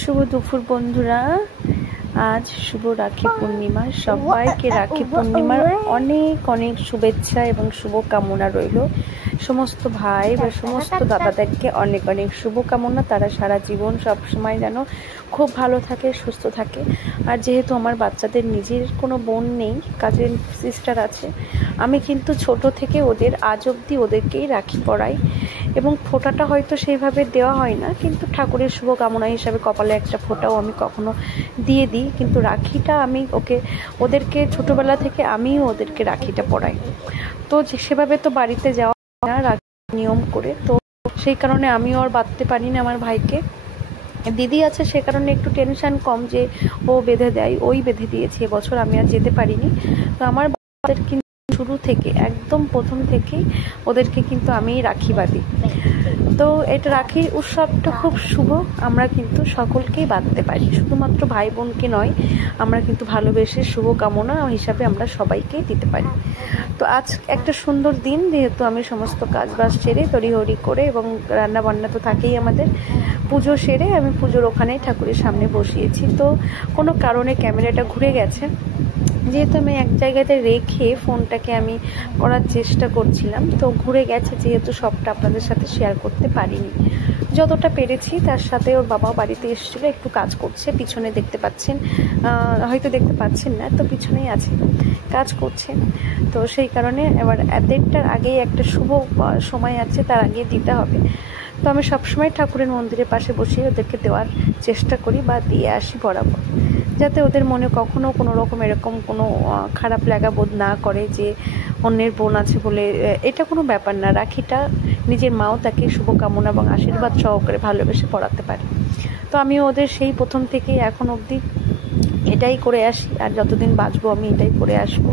শুভ দুপুর বন্ধুরা। আজ শুভ রাখি পূর্ণিমা। সবাইকে রাখি পূর্ণিমার অনেক অনেক শুভেচ্ছা এবং শুভকামনা রইল। সমস্ত ভাই বা সমস্ত দাদাদেরকে অনেক অনেক শুভকামনা। তারা সারা জীবন সবসময় যেন খুব ভালো থাকে, সুস্থ থাকে। আর যেহেতু আমার বাচ্চাদের নিজের কোনো বোন নেই, কাজিন সিস্টার আছে, আমি কিন্তু ছোট থেকে ওদের আজ অবধি ওদেরকেই রাখি পরাই। এবং ফোঁটাটা হয়তো সেইভাবে দেওয়া হয় না, কিন্তু ঠাকুরের শুভকামনা হিসাবে কপালে একটা ফোঁটাও আমি কখনো দিয়ে দিই। কিন্তু রাখিটা আমি ওদেরকে ছোটোবেলা থেকে আমিও ওদেরকে রাখিটা পরাই। তো সেভাবে তো বাড়িতে যাওয়া না রাখি নিয়ম করে, তো সেই কারণে আমিও আর বাঁধতে পারি না আমার ভাইকে। দিদি আছে সে কারণে একটু টেনশন কম, যে ও বেঁধে দেয়, ওই বেঁধে দিয়েছে। এবছর আমি আর যেতে পারিনি। তো আমার বাচ্চাদের কিন্তু শুরু থেকে একদম প্রথম থেকেই ওদেরকে কিন্তু আমি রাখি বাঁধি। তো এটা রাখি উৎসবটা খুব শুভ। আমরা কিন্তু সকলকেই বাঁধতে পারি, শুধুমাত্র ভাই বোনকে নয়, আমরা কিন্তু ভালোবেসে শুভকামনা হিসাবে আমরা সবাইকেই দিতে পারি। তো আজ একটা সুন্দর দিন, যেহেতু আমি সমস্ত কাজ বাজ সেরে তড়িহড়ি করে, এবং রান্না বান্না তো থাকেই আমাদের, পুজো সেরে আমি পুজোর ওখানেই ঠাকুরের সামনে বসিয়েছি। তো কোনো কারণে ক্যামেরাটা ঘুরে গেছে, যেহেতু আমি এক জায়গাতে রেখে ফোনটাকে আমি করার চেষ্টা করছিলাম, তো ঘুরে গেছে। যেহেতু সবটা আপনাদের সাথে শেয়ার করতে পারিনি, যতটা পেরেছি। তার সাথে ওর বাবা বাড়িতে এসেছিলো, একটু কাজ করছে, পিছনে দেখতে পাচ্ছেন, হয়তো দেখতে পাচ্ছেন না, তো পিছনেই আছে, কাজ করছে। তো সেই কারণে এবার 1:30টার আগেই একটা শুভ সময় আছে, তার আগে দিতে হবে। তো আমি সবসময় ঠাকুরের মন্দিরের পাশে বসিয়ে ওদেরকে দেওয়ার চেষ্টা করি বা দিয়ে আসি বরাবর, যাতে ওদের মনে কখনো কোনো রকম এরকম কোনো খারাপ লাগা বোধ না করে যে অন্যের বোন আছে বলে। এটা কোনো ব্যাপার না। রাখিটা নিজের মাও তাকে শুভকামনা এবং আশীর্বাদ সহকারে ভালোবেসে পড়াতে পারে। তো আমিও ওদের সেই প্রথম থেকেই এখন অবধি এটাই করে আসি, আর যতদিন বাঁচবো আমি এটাই করে আসবো।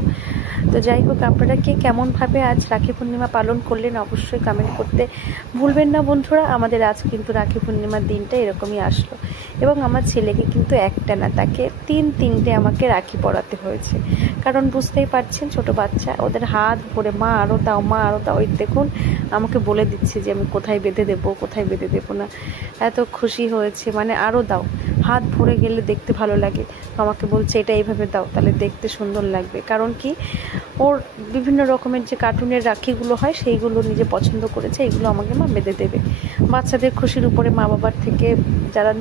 তো যাই হোক, আপনারা কে কেমনভাবে আজ রাখি পূর্ণিমা পালন করলেন অবশ্যই কমেন্ট করতে ভুলবেন না বন্ধুরা। আমাদের আজ কিন্তু রাখি পূর্ণিমার দিনটা এরকমই আসলো, এবং আমার ছেলেকে কিন্তু একটা না, তাকে তিনটে আমাকে রাখি পরাতে হয়েছে। কারণ বুঝতেই পারছেন, ছোট বাচ্চা, ওদের হাত ভরে মা আরও দাও, মা আরও দাও। ওই দেখুন আমাকে বলে দিচ্ছে যে আমি কোথায় বেঁধে দেবো, কোথায় বেঁধে দেবো না। এত খুশি হয়েছে, মানে আরও দাও। হাত ভরে গেলে দেখতে ভালো লাগে, আমাকে বলছে এটা এইভাবে দাও, তাহলে দেখতে সুন্দর লাগবে। কারণ কি, ওর বিভিন্ন রকমের যে কার্টুনের রাখিগুলো হয় সেইগুলো নিজে পছন্দ করেছে, এইগুলো আমাকে মা বেঁধে দেবে। বাচ্চাদের খুশির উপরে মা বাবার থেকে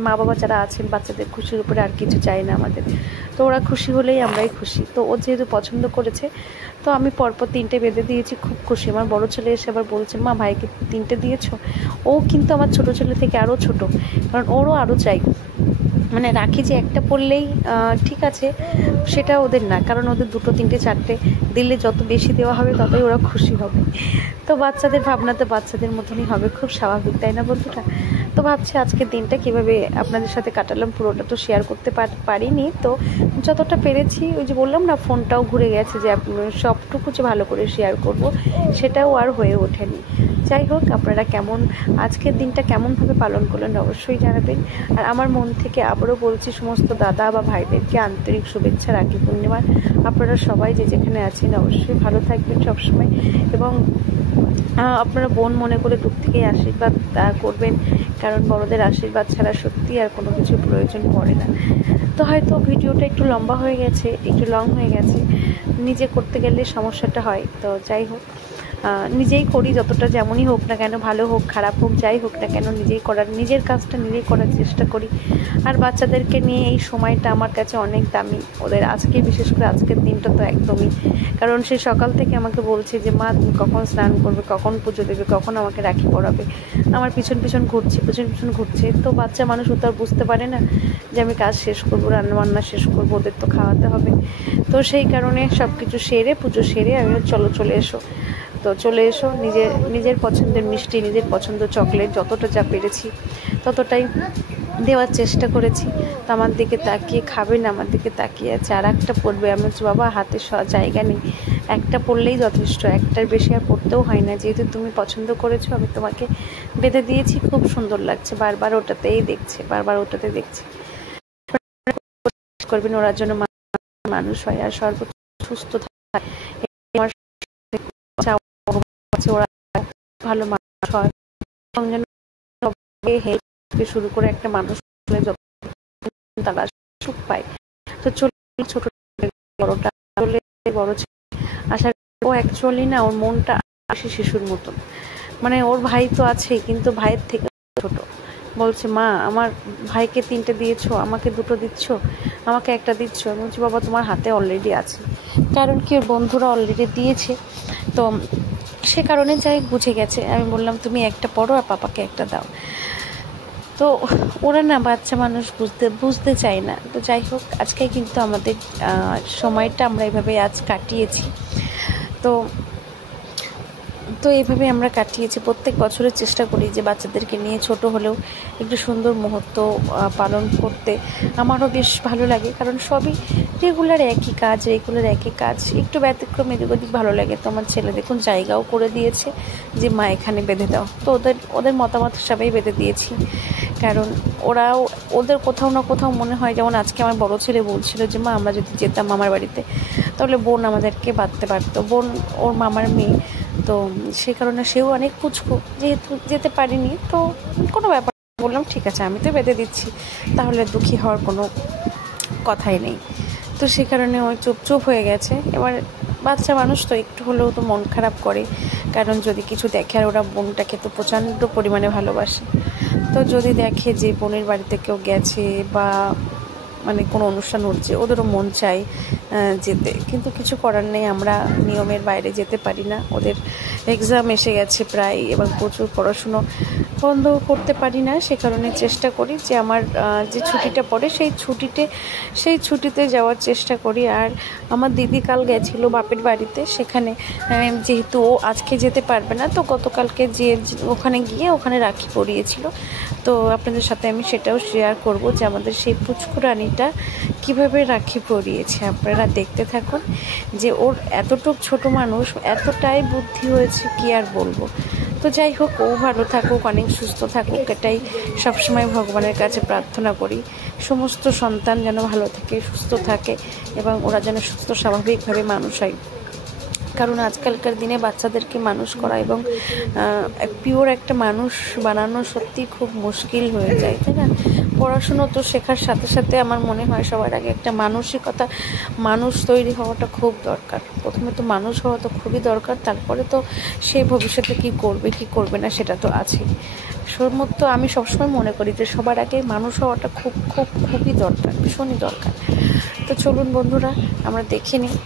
মা বাবা যারা আছেন, বাচ্চাদের খুশির উপরে আর কিছু চাই না আমাদের। তো ওরা খুশি হলেই আমরাই খুশি। তো ও যেহেতু পছন্দ করেছে, তো আমি পরপর 3টে বেঁধে দিয়েছি, খুব খুশি। আমার বড় ছেলে এসে আবার বলছে, মা ভাইকে 3টে দিয়েছো। ও কিন্তু আমার ছোট ছেলে থেকে আরও ছোট, কারণ ওরও আরও চাই। মানে রাখি যে একটা পড়লেই ঠিক আছে, সেটা ওদের না, কারণ ওদের 2, 3, 4টে দিলে যত বেশি দেওয়া হবে ততই ওরা খুশি হবে। তো বাচ্চাদের ভাবনা তো বাচ্চাদের মতনই হবে, খুব স্বাভাবিক, তাই না বন্ধুরা? তো ভাবছি আজকের দিনটা কীভাবে আপনাদের সাথে কাটালাম, পুরোটা তো শেয়ার করতে পারিনি। তো যতটা পেরেছি, ওই যে বললাম না, ফোনটাও ঘুরে গেছে, যে সবটুকু যে ভালো করে শেয়ার করব সেটাও আর হয়ে ওঠেনি। যাই হোক, আপনারা আজকের দিনটা কেমনভাবে পালন করলেন অবশ্যই জানাবেন। আর আমার মন থেকে আবারও বলছি, সমস্ত দাদা বা ভাইদেরকে আন্তরিক শুভেচ্ছা রাখি পূর্ণিমার। আপনারা সবাই যে যেখানে আছেন অবশ্যই ভালো থাকবেন সবসময়, এবং আপনারা বোন মনে করে দূর থেকে আশীর্বাদ করবেন, কারণ বড়দের আশীর্বাদ ছাড়া সত্যি আর কোনো কিছু প্রয়োজন পড়ে না। তো হয়তো ভিডিওটা একটু লম্বা হয়ে গেছে, একটু লং হয়ে গেছে, নিজে করতে গেলে সমস্যাটা হয়। তো যাই হোক, নিজেই করি, যতটা যেমনই হোক না কেন, ভালো হোক খারাপ হোক, যাই হোক না কেন, নিজের কাজটা নিজেই করার চেষ্টা করি। আর বাচ্চাদেরকে নিয়ে এই সময়টা আমার কাছে অনেক দামি। ওদের আজকে, বিশেষ করে আজকের দিনটা তো একদমই, কারণ সে সকাল থেকে আমাকে বলছে যে মা তুমি কখন স্নান করবে, কখন পুজো দেবে, কখন আমাকে রাখি পরাবে। আমার পিছন পিছন ঘুরছে। তো বাচ্চা মানুষ ও তো আর বুঝতে পারে না যে আমি কাজ শেষ করবো, রান্নাবান্না শেষ করবো, ওদের তো খাওয়াতে হবে। তো সেই কারণে সব কিছু সেরে, পুজো সেরে আমিও চলে এসো। তো চলে এসো, নিজের পছন্দের মিষ্টি, নিজের পছন্দ চকলেট যতটা যা পেরেছি ততটাই দেওয়ার চেষ্টা করেছি। তো আমার দিকে তাকিয়ে খাবে না, আমার দিকে তাকিয়ে আছে। আর একটা পড়বে, আমি হচ্ছে বাবা হাতে জায়গা নেই, একটা পড়লেই যথেষ্ট, একটার বেশি আর পড়তেও হয় না। যেহেতু তুমি পছন্দ করেছো, আমি তোমাকে বেঁধে দিয়েছি, খুব সুন্দর লাগছে। বারবার ওটাতে দেখছে। করবেন, ওরা যেন মানুষ হয় আর সর্বোচ্চ সুস্থ থাকে, ওরা ভালো মানুষ হয়, এবং যেন শুরু করে একটা মানুষ তারা সুখ পায়। তো চলে ছোট বড়টা চলে বড় আশা ও অ্যাকচুয়ালি না ওর মনটা আসে শিশুর মতন, মানে ওর ভাই তো আছেই কিন্তু ভাইয়ের থেকে ছোট। বলছে মা আমার ভাইকে 3টে দিয়েছো, আমাকে 2টো দিচ্ছ, আমাকে 1টা দিচ্ছ। আমি বলছি বাবা তোমার হাতে অলরেডি আছে, কারণ কি ওর বন্ধুরা অলরেডি দিয়েছে, তো সে কারণে যাই বুঝে গেছে। আমি বললাম তুমি একটা পড়ো আর পাপাকে একটা দাও। তো ওরা না বাচ্চা মানুষ বুঝতে চায় না। তো যাই হোক আজকে কিন্তু আমাদের সময়টা আমরা এভাবে আজ কাটিয়েছি। তো এইভাবে আমরা কাটিয়েছি। প্রত্যেক বছরের চেষ্টা করি যে বাচ্চাদেরকে নিয়ে ছোট হলেও একটু সুন্দর মুহূর্ত পালন করতে। আমারও বেশ ভালো লাগে, কারণ সবই রেগুলার একই কাজ, একটু ব্যতিক্রম এদিক ওদিক ভালো লাগে। তো আমার ছেলে দেখুন জায়গাও করে দিয়েছে যে মা এখানে বেঁধে দাও। তো ওদের মতামত সবাই বেঁধে দিয়েছি, কারণ ওদের কোথাও না কোথাও মনে হয়, যেমন আজকে আমার বড় ছেলে বলছিল যে মা আমরা যদি যেতাম মামার বাড়িতে তাহলে বোন আমাদেরকে বাঁধতে পারতো, বোন ওর মামার মেয়ে, তো সেই কারণে সেও অনেক কুচকু, যেহেতু যেতে পারিনি তো কোনো ব্যাপার। বললাম ঠিক আছে আমি তো বেঁধে দিচ্ছি, তাহলে দুঃখী হওয়ার কোনো কথাই নেই। তো সে কারণে ওই চুপ হয়ে গেছে। এবার বাচ্চা মানুষ তো একটু হলেও তো মন খারাপ করে, কারণ যদি কিছু দেখে, আর ওরা বোনটাকে তো প্রচণ্ড পরিমাণে ভালোবাসে। তো যদি দেখে যে বোনের বাড়িতে কেউ গেছে বা মানে কোনো অনুষ্ঠান হচ্ছে, ওদেরও মন চায় যেতে, কিন্তু কিছু করার নেই, আমরা নিয়মের বাইরে যেতে পারি না। ওদের এক্সাম এসে গেছে প্রায়, এবং প্রচুর পড়াশুনো বন্ধ করতে পারি না। সে কারণে চেষ্টা করি যে আমার যে ছুটিটা পড়ে সেই ছুটিতে যাওয়ার চেষ্টা করি। আর আমার দিদি কাল গেছিলো বাপের বাড়িতে, সেখানে যেহেতু ও আজকে যেতে পারবে না, তো গতকালকে ওখানে রাখি পরিয়েছিল। তো আপনাদের সাথে আমি সেটাও শেয়ার করব যে আমাদের সেই পুচকু রানীটা কীভাবে রাখি পরিয়েছে। আপনারা দেখতে থাকুন যে ওর এতটুক ছোট মানুষ, এতটাই বুদ্ধি হয়েছে কি আর বলবো। তো যাই হোক ও ভালো থাকুক, অনেক সুস্থ থাকুক, এটাই সবসময় ভগবানের কাছে প্রার্থনা করি। সমস্ত সন্তান যেন ভালো থাকে, সুস্থ থাকে, এবং ওরা যেন সুস্থ স্বাভাবিকভাবে মানুষ হয়। কারণ আজকালকার দিনে বাচ্চাদেরকে মানুষ করা এবং পিওর একটা মানুষ বানানো সত্যি খুব মুশকিল হয়ে যায়, তাই না? পড়াশুনো তো শেখার সাথে সাথে আমার মনে হয় সবার আগে একটা মানসিকতা, মানুষ তৈরি হওয়াটা খুব দরকার। প্রথমে তো মানুষ হওয়া তো খুবই দরকার, তারপরে তো সে ভবিষ্যতে কী করবে না সেটা তো আছেই। তো আমি সবসময় মনে করি যে সবার আগে মানুষ হওয়াটা খুবই দরকার, ভীষণই দরকার। তো চলুন বন্ধুরা আমরা দেখে নিই